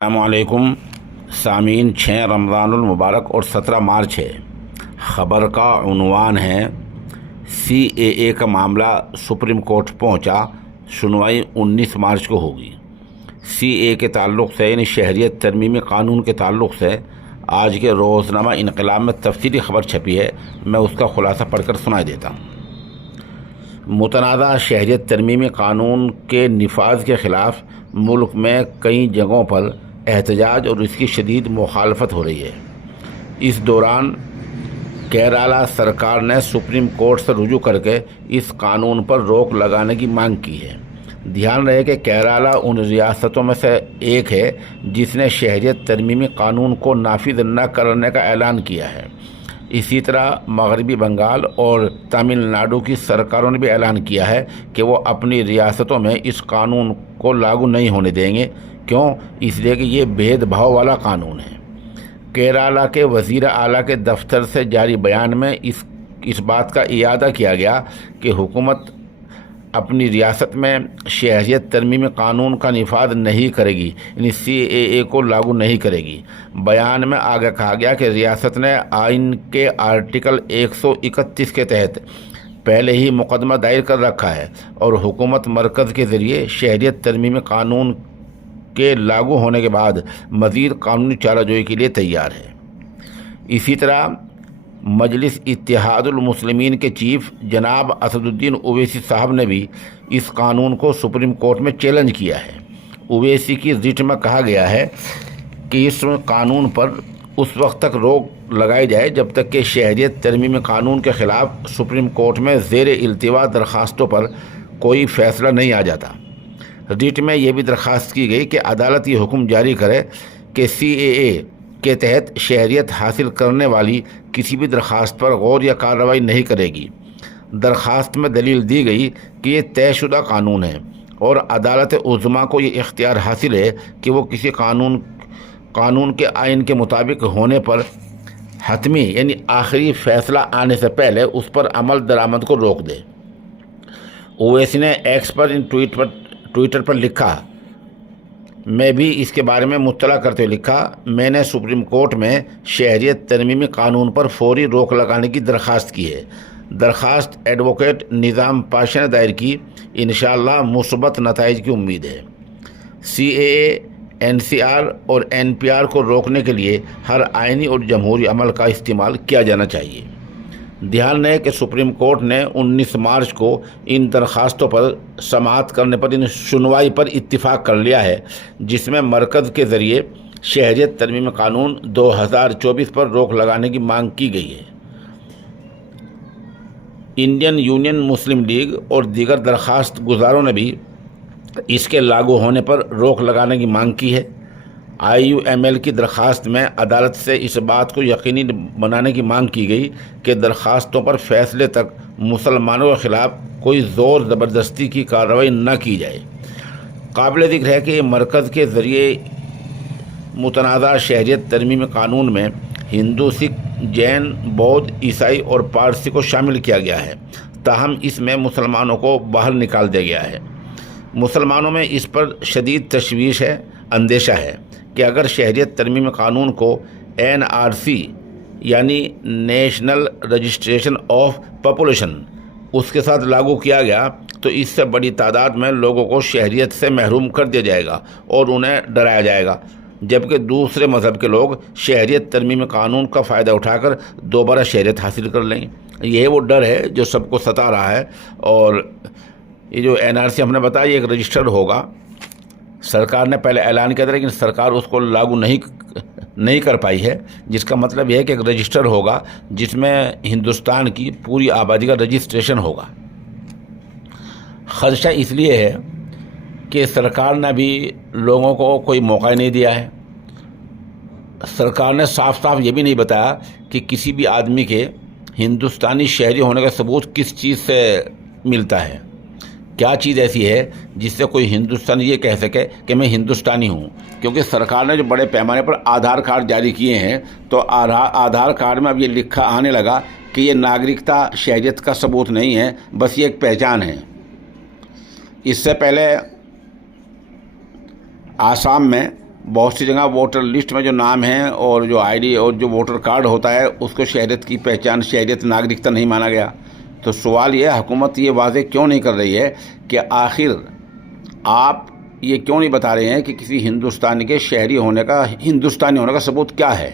السلام علیکم سامعین، 6 رمضان المبارک اور 17 مارچ ہے۔ خبر کا عنوان ہے CAA کا معاملہ سپریم کورٹ پہنچا، سنوائی 19 مارچ کو ہوگی۔ CAA کے تعلق سے یعنی شہریت ترمیمی قانون کے تعلق سے آج کے روزنامہ انقلاب میں تفصیلی خبر چھپی ہے، میں اس کا خلاصہ پڑھ کر سنائی دیتا ہوں۔ متنازع شہریت ترمیمی قانون کے نفاذ کے خلاف ملک میں کئی جگہوں پر احتجاج اور اس کی شدید مخالفت ہو رہی ہے۔ اس دوران کیرالہ سرکار نے سپریم کورٹ سے رجوع کر کے اس قانون پر روک لگانے کی مانگ کی ہے۔ دھیان رہے کہ کیرالہ ان ریاستوں میں سے ایک ہے جس نے شہریت ترمیمی قانون کو نافذ نہ کرنے کا اعلان کیا ہے۔ اسی طرح مغربی بنگال اور تمل ناڈو کی سرکاروں نے بھی اعلان کیا ہے کہ وہ اپنی ریاستوں میں اس قانون کو لاگو نہیں ہونے دیں گے۔ کیوں؟ اس لیے کہ یہ بھید بھاؤ والا قانون ہے۔ کیرالہ کے وزیر اعلیٰ کے دفتر سے جاری بیان میں اس بات کا اعادہ کیا گیا کہ حکومت اپنی ریاست میں شہریت ترمیمی قانون کا نفاذ نہیں کرے گی، یعنی CAA کو لاگو نہیں کرے گی۔ بیان میں آگے کہا گیا کہ ریاست نے آئین کے آرٹیکل 131 کے تحت پہلے ہی مقدمہ دائر کر رکھا ہے اور حکومت مرکز کے ذریعے شہریت ترمیمی قانون کے لاگو ہونے کے بعد مزید قانونی چارہ جوئی کے لیے تیار ہے۔ اسی طرح مجلس اتحاد المسلمین کے چیف جناب اسد الدین اویسی صاحب نے بھی اس قانون کو سپریم کورٹ میں چیلنج کیا ہے۔ اویسی کی ریٹ میں کہا گیا ہے کہ اس قانون پر اس وقت تک روک لگائی جائے جب تک کہ شہریت ترمیمی قانون کے خلاف سپریم کورٹ میں زیر التوا درخواستوں پر کوئی فیصلہ نہیں آ جاتا۔ ریٹ میں یہ بھی درخواست کی گئی کہ عدالت یہ حکم جاری کرے کہ CAA کے تحت شہریت حاصل کرنے والی کسی بھی درخواست پر غور یا کارروائی نہیں کرے گی۔ درخواست میں دلیل دی گئی کہ یہ طے شدہ قانون ہے اور عدالت عظمیٰ کو یہ اختیار حاصل ہے کہ وہ کسی قانون کے آئین کے مطابق ہونے پر حتمی یعنی آخری فیصلہ آنے سے پہلے اس پر عمل درآمد کو روک دے۔ اویسی نے ایکس پر ٹویٹر پر لکھا، میں بھی اس کے بارے میں مطلع کرتے ہوئے لکھا، میں نے سپریم کورٹ میں شہریت ترمیمی قانون پر فوری روک لگانے کی درخواست کی ہے۔ درخواست ایڈوکیٹ نظام پاشا نے دائر کی، انشاءاللہ مثبت نتائج کی امید ہے۔ CAA NCR اور NPR کو روکنے کے لیے ہر آئینی اور جمہوری عمل کا استعمال کیا جانا چاہیے۔ دھیان رہے کہ سپریم کورٹ نے 19 مارچ کو ان درخواستوں پر سماعت کرنے پر سنوائی پر اتفاق کر لیا ہے، جس میں مرکز کے ذریعے شہریت ترمیمی قانون 2024 پر روک لگانے کی مانگ کی گئی ہے۔ انڈین یونین مسلم لیگ اور دیگر درخواست گزاروں نے بھی اس کے لاگو ہونے پر روک لگانے کی مانگ کی ہے۔ IUML کی درخواست میں عدالت سے اس بات کو یقینی بنانے کی مانگ کی گئی کہ درخواستوں پر فیصلے تک مسلمانوں کے خلاف کوئی زور زبردستی کی کارروائی نہ کی جائے۔ قابل ذکر ہے کہ مرکز کے ذریعے متنازع شہریت ترمیمی قانون میں ہندو، سکھ، جین، بودھ، عیسائی اور پارسی کو شامل کیا گیا ہے، تاہم اس میں مسلمانوں کو باہر نکال دیا گیا ہے۔ مسلمانوں میں اس پر شدید تشویش ہے، اندیشہ ہے کہ اگر شہریت ترمیمی قانون کو NRC یعنی نیشنل رجسٹریشن آف پاپولیشن اس کے ساتھ لاگو کیا گیا تو اس سے بڑی تعداد میں لوگوں کو شہریت سے محروم کر دیا جائے گا اور انہیں ڈرایا جائے گا، جبکہ دوسرے مذہب کے لوگ شہریت ترمیمی قانون کا فائدہ اٹھا کر دوبارہ شہریت حاصل کر لیں گے۔ یہ وہ ڈر ہے جو سب کو ستا رہا ہے، اور یہ جو NRC ہم نے بتایا یہ ایک رجسٹرڈ ہوگا۔ سرکار نے پہلے اعلان کیا تھا لیکن سرکار اس کو لاگو نہیں کر پائی ہے، جس کا مطلب یہ ہے کہ ایک رجسٹر ہوگا جس میں ہندوستان کی پوری آبادی کا رجسٹریشن ہوگا۔ خدشہ اس لیے ہے کہ سرکار نے بھی لوگوں کو کوئی موقع نہیں دیا ہے۔ سرکار نے صاف صاف یہ بھی نہیں بتایا کہ کسی بھی آدمی کے ہندوستانی شہری ہونے کا ثبوت کس چیز سے ملتا ہے، کیا چیز ایسی ہے جس سے کوئی ہندوستانی یہ کہہ سکے کہ میں ہندوستانی ہوں، کیونکہ سرکار نے جو بڑے پیمانے پر آدھار کارڈ جاری کیے ہیں تو آدھار کارڈ میں اب یہ لکھا آنے لگا کہ یہ ناگرکتا شہریت کا ثبوت نہیں ہے، بس یہ ایک پہچان ہے۔ اس سے پہلے آسام میں بہت سی جگہ ووٹر لسٹ میں جو نام ہیں اور جو آئی ڈی اور جو ووٹر کارڈ ہوتا ہے اس کو شہریت کی پہچان، شہریت ناگرکتا نہیں مانا گیا۔ تو سوال یہ حکومت یہ واضح کیوں نہیں کر رہی ہے کہ آخر آپ یہ کیوں نہیں بتا رہے ہیں کہ کسی ہندوستانی کے شہری ہونے کا، ہندوستانی ہونے کا ثبوت کیا ہے؟